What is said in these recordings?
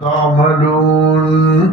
تعملون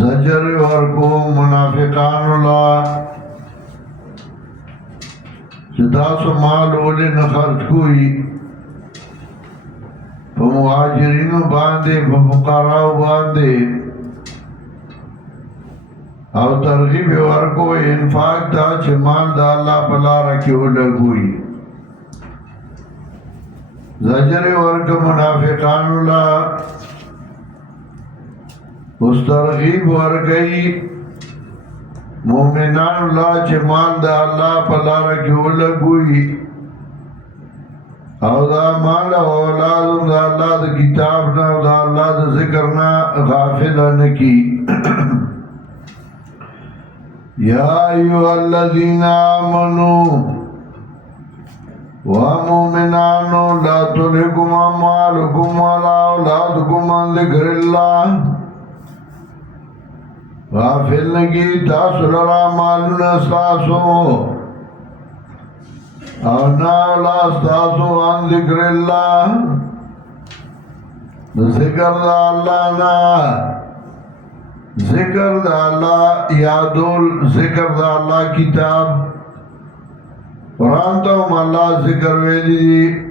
زجر ورکو منافقان اللہ چداسو مال اولی نخرج کوئی پا مہاجرینو باندے پا فقراو باندے او ترغیب ورکو انفاق دا چه مال دا اللہ پلا رکیو لگوئی زجر ورک منافقان اللہ اس ترغیب ورکی مومنان اللہ چه مال دا اللہ پلا رکیو لگوئی او دا مال او اولاد دا اللہ دا کتابنا او دا اللہ دا ذکرنا غافلنکی یا ایوہ الذین آمنوا ومؤمنانو لا تلکم اموالکم ولا اولادکم عن ذکر اللہ غافل نکی تاسو لرا مالون استاسو او نا اولاد استاسو عن ذکر اللہ ذکر دا اللہ نا ذکر دا اللہ یادول ذکر دا اللہ کتاب قرآن تو ہم اللہ ذکر ویلی دی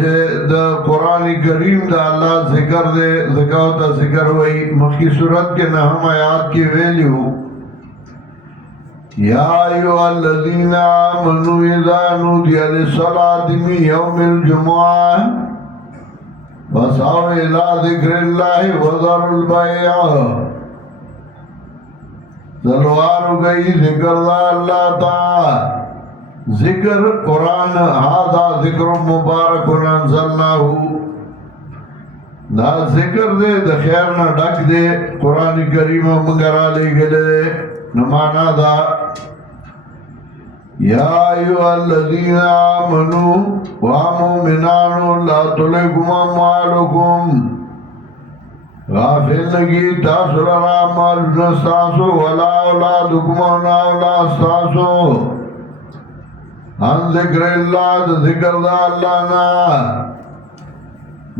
جے دا قرآن کریم دا اللہ ذکر دے ذکاو تا ذکر وی مخی صورت کے نحم آیات کی ویلیو یا ایوہ الذین آمنوا اذا نودی للصلاة من یوم الجمعہ فاسعوا الى ذکر اللہ وذروا البیع تلوار گئی ذکر دا اللہ تا ذکر قرآن هذا ذکر مبارک انزلناہو دا ذکر دے دا خیرنا ڈک دے قرآن کریم مگرہ لے گلے نمانا دا یا ایوہ الذین آمنوا ومؤمنانو لا تلکم اموالکم غافل نگی تاسو لرا مال نستاسو ولا اولادکم ولا اولاد استاسو عن ذکر اللہ دا ذکر دا اللہ نا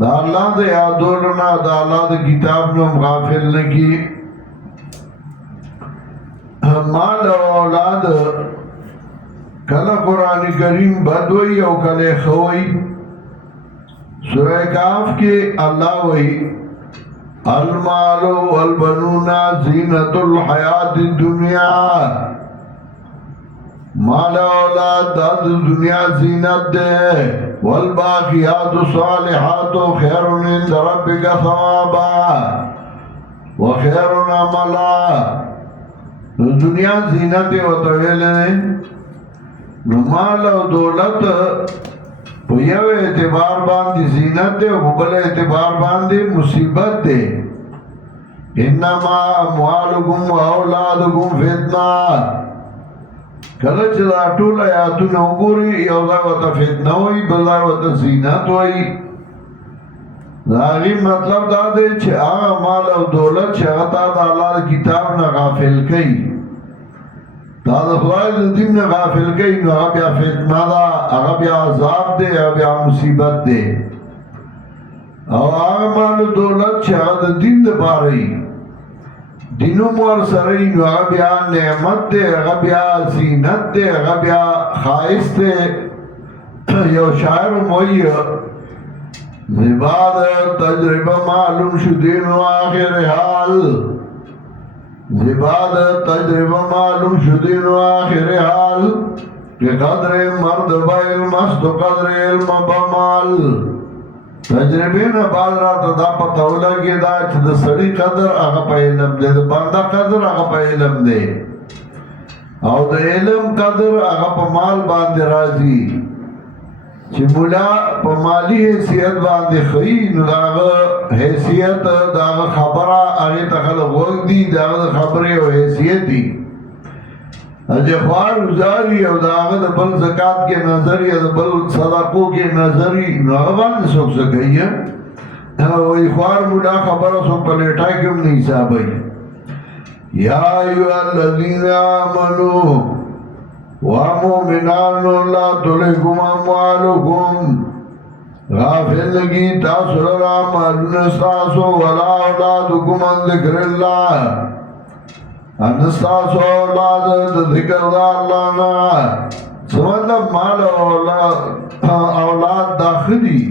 دا اللہ دا یادولنا دا اللہ دا کتابنا غافل نگی مال اولاد کل قرآن کریم بدوئی او کل خوئی سورہ کاف کے اللہ وئی المال والبنون زینت الحیات الدنیا مال اولاد دا دنیا زینت دے والباقیات الصالحات خیر عند ربک ثوابا وخیر عملا دنیا زینت و طویلے نمال و دولت یو اعتبار باندی زینت دے و بل اعتبار باندی مصیبت دے انما اموالکم و اولادکم فتنہ کلچ دا طول آیاتون اگوری یو دا وطا فتنہ ہوئی بلا وطا زینت ہوئی داغی مطلب دا دے چھے آغا مال و دولت شغطا دا اللہ کتاب نا غافل کئی دا دا خدای دا دین نا غافل کئی نو اگا بیا فتنہ دا اگا بیا عذاب دے اگا بیا مصیبت دے او آغا مال و دولت چھے آغا دا دین دا پارئی دینو مور سرئی نو اگا بیا نعمت دے اگا بیا زینت دے اگا بیا خائص دے یو شاعر موئی زباد تجربہ معلوم شدین و آخر حال زباد تجربہ معلوم شدین و آخر حال کہ قدر مرد با علم است و قدر علم بمال تجربین بعد رات دا پتہ لگی دا چھ دا سڑی قدر آگا پا علم دے دا بندہ قدر آگا پا علم دے او دا علم قدر آگا پا مال باندے راضی چی مولا پا مالی حیثیت باندے خی نو داغا حیثیت داغا خبرہ آگے تخلق وقت دی داغا خبری و حیثیت دی اجے خوار ازاری او داغا دا بل زکاة کے نظری دا بل صدقوں کے نظری نو آگا باندے سوک سکئی ہے وہی خوار مولا خبرہ سوک پلیٹا کیوں نہیں صاحب ہے یا ایوہ الذین آمنوا ومؤمنانو لا تلهکم اموالکم غافل لگی تاسو لرا مالون استاسو ولا اولادکم عن ذکر اللہ انستاسو اولاد ذکر دا اللہ نا سمطلب مال اولاد داخلی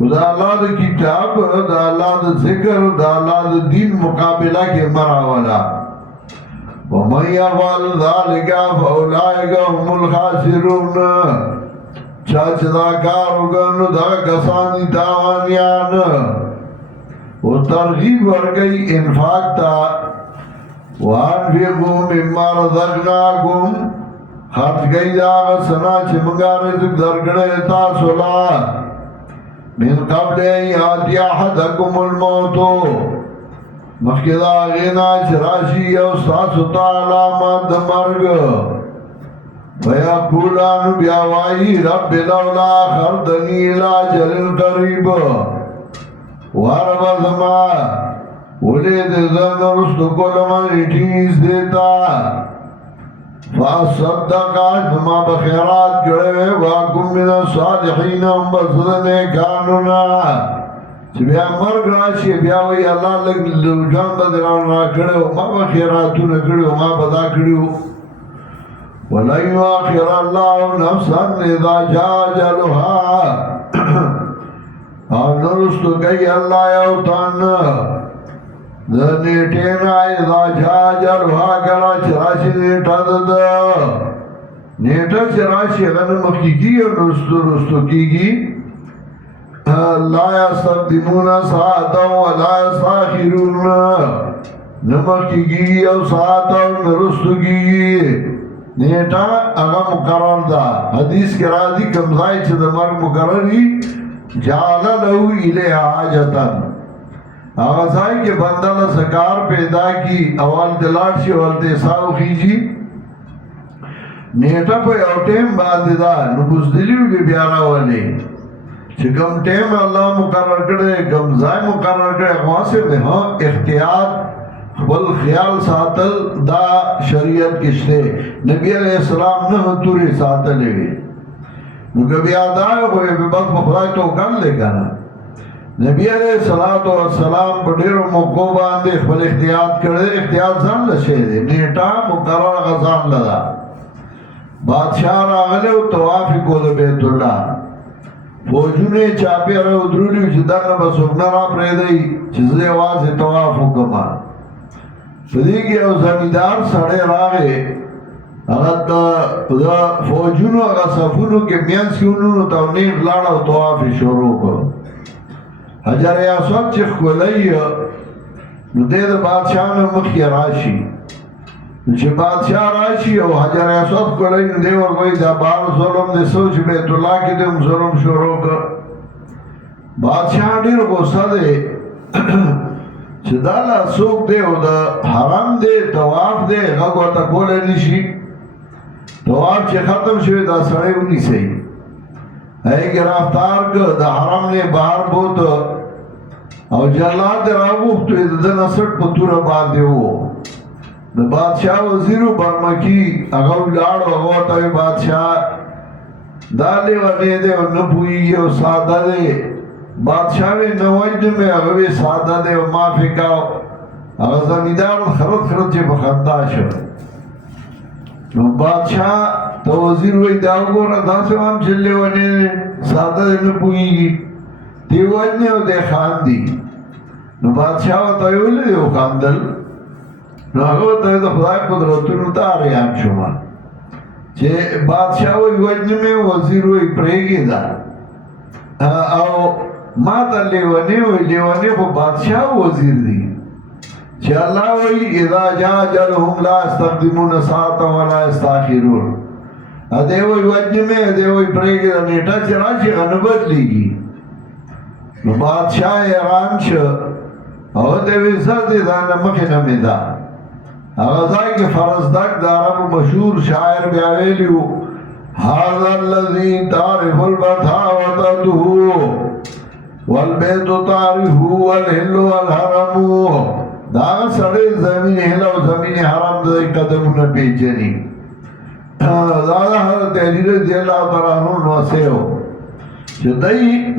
دا اللہ دا کتاب دا اللہ دا ذکر دا اللہ دا دین مقابلہ کے مراولا ومن یفعل ذالک فاولئک هم الخاسرون چاچ دا کارو گنو دا کسانی تاوانیان و ترغیب ورگئی انفاق تا وانفقو مما رزقناکم خرچ گئی دا سنا چمگا رزق درگڑے تاسولا من قبل یاتی احدکم الموتو مخیدہ غینا چراشی یو ساسو تا علامات مرگ ویقولان بیاوائی رب لولا خردنی الاجل قریب وارب زما ولید زن رست کلمن اٹھیس دیتا فاصدقات ما بخیرات کرے واکم من الصالحین بسدنے کانونا چی بیا مرگ راشی بیاوی اللہ لگ جان بدران را کرے ما بخیراتو نکڑے ما بدا کرے وَلَنْ يُؤَخِّرَ اللَّهُ نَفْسًا إِذَا جَاءَ أَجَلُهَا اور نرست گئی اللہ یوتان نیٹینا اذا جاء أجلها کلا چراشی نیٹا دا نیٹا چراشی غنم کی گی اور نرست کی گی لا يستقدمون ساعتا ولا يستاخرون نمک کی گی اور ساعتا نرست کی گی نیٹا اگا مقرر دا حدیث کے راضی کمزائی چھ دا مرگ مقرری جعلا لہو الیہ حاجتاً آغا سائی کے بندہ سکار پیدا کی اول دلار شی اول دیساو خیجی نیٹا پہ او ٹیم باندی دا نبوزدلیو بھی بیارا والے چھ کم ٹیم اللہ مقرر کرے کمزائی مقرر کرے اخواسے میں ہاں اختیار بل خیال ساتل دا شریعت کشتے نبی علیہ السلام نہ توری ساتلے گئے نو کبھی آدھائے ہوئے بے بس بخدای تو کر لے گا نا نبی علیہ السلام پڑیرو موقع باندے بل اختیار کردے اختیار زن لشے دے نیٹا مقرر غزان لدا بادشاہ راغلے و توافی کو دے بیت اللہ فوجونے چاپی رہے ادرولی جدن بسوکنا را پریدئی چیزے واضح توافو کما صدیقی او زمیدار سڑے راگے اگر دا فوجونو اگر صفونو کے میانس کی انہوں تا نیٹ لاڑا و توافی شروع کو حجر اسود چخ کلی نو دید بادشاہ نے مخی راشی چھ بادشاہ راشی او حجر اسود کلی نو دے ورگوئی دا بار ظلم دے سوچ بیت اللہ کی دے ظلم شروع کر بادشاہ دیر غصہ دے چھ دالا سوک دے او دا حرام دے تواف دے غگو تا کولے نشی تواف چھ ختم شوی دا سڑے انہی سے اے گرفتار که دا حرام نے باہر بوت او جلال دے راوخ تو دا نسٹ پتور باندے ہو دا بادشاہ وزیرو برمکی اگو لارو اگو تاوی بادشاہ دالے وغی دے و نپوئی گے و سادہ دے بادشاہوی نوجد میں اگوی سادہ دے و مافی کاؤ اگر زمیدار خرد چے بخندہ شو نو بادشاہ تو وزیر وی داو گو را دا سے ہم چلے ونے سادہ دے نپوئی گی دیوانی و دے خان دی نو بادشاہ و تایولی دے و خاندل نو اگو تایو دا خدای قدرتونو تا ریان شما چے بادشاہ وی وجن میں وزیر وی پریگی دا او ما تا لیوانی وی لیوانی کو بادشاہ وزیر دی چھ اللہ وی اذا جا جلہم لا استقدمون ساعتا ولا استاخرون ادے وی وجن میں ادے وی پریگی دا نیٹا چرا چی غنبت لیگی نو بادشاہ ایران چھ او دے وی سر دی دا نمکی نمیدہ اغزائی کے فرزدک دا عرب مشہور شاعر بیاویلیو هذا الذي تعرف البطاوته والبيت تعرفه والهل والحرم دا سڑے زمین ہلا و زمین حرام دا قدم نہ پیچنی دا حضرت علی رضی اللہ تعالیٰ عنہ نوسیو چه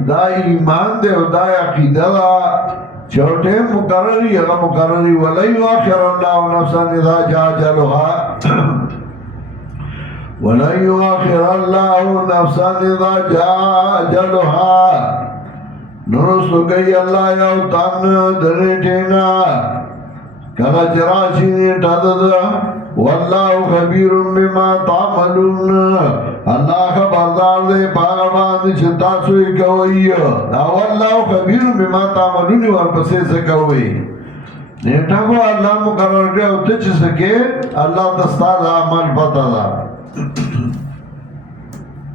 دا ایمان دے و دا عقیدہ دا چھوٹے مقرری اگا مقرری وَلَن يُؤَخِّرَ اللَّهُ نَفْسًا إِذَا جَاءَ أَجَلُهَا وَلَن يُؤَخِّرَ اللَّهُ نَفْسًا إِذَا جَاءَ أَجَلُهَا نرسو گئی اللہ یو تن دنیٹینا کلا چراشی نیٹا دا واللہ خبیر بما تعملون اللہ خبردار دے پاگبان چتا سوئی کوئی واللہ خبیر بما تعملون ورپسے سکوئی نیٹا کو اللہ مقرر گیا اتچ سکے اللہ دستا دا عمل پتا دا